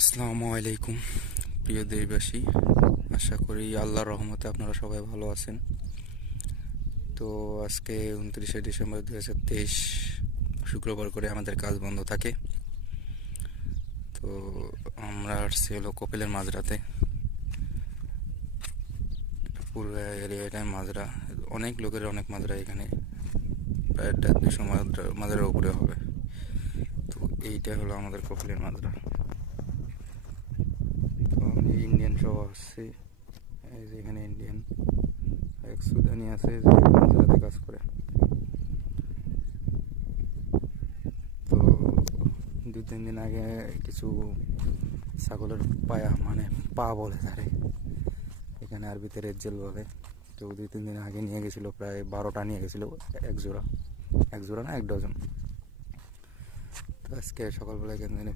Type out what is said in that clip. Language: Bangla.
আসসালামু আলাইকুম প্রিয় দেশবাসী, আশা করি আল্লাহর রহমতে আপনারা সবাই ভালো আছেন। তো আজকে 29শে ডিসেম্বর 2023 শুক্রবার করে আমাদের কাজ বন্ধ থাকে। তো আমরা আসছি হলো কপিলের মাঝরাতে। পুরো এরিয়াটায় মাজরা, অনেক লোকের অনেক মাজরা এখানে, প্রায় 200 মাজরার উপরে হবে। তো এইটা হলো আমাদের কপিলের মাজরা। তো আমি ইন্ডিয়ান সহ আসছি, এই যে এখানে ইন্ডিয়ান এক সুদানি আছে যে মাজরাতে কাজ করে। তো 2-3 দিন আগে কিছু ছাগলের পায়া মানে পা বলে তারে, এখানে আরবিতে রেজ্জেল বলে। তো 2-3 দিন আগে নিয়ে গেছিলো, প্রায় 12টা নিয়ে গেছিলো, এক জোড়া না 1 ডজন। তো আজকে সকালবেলা কেন জানি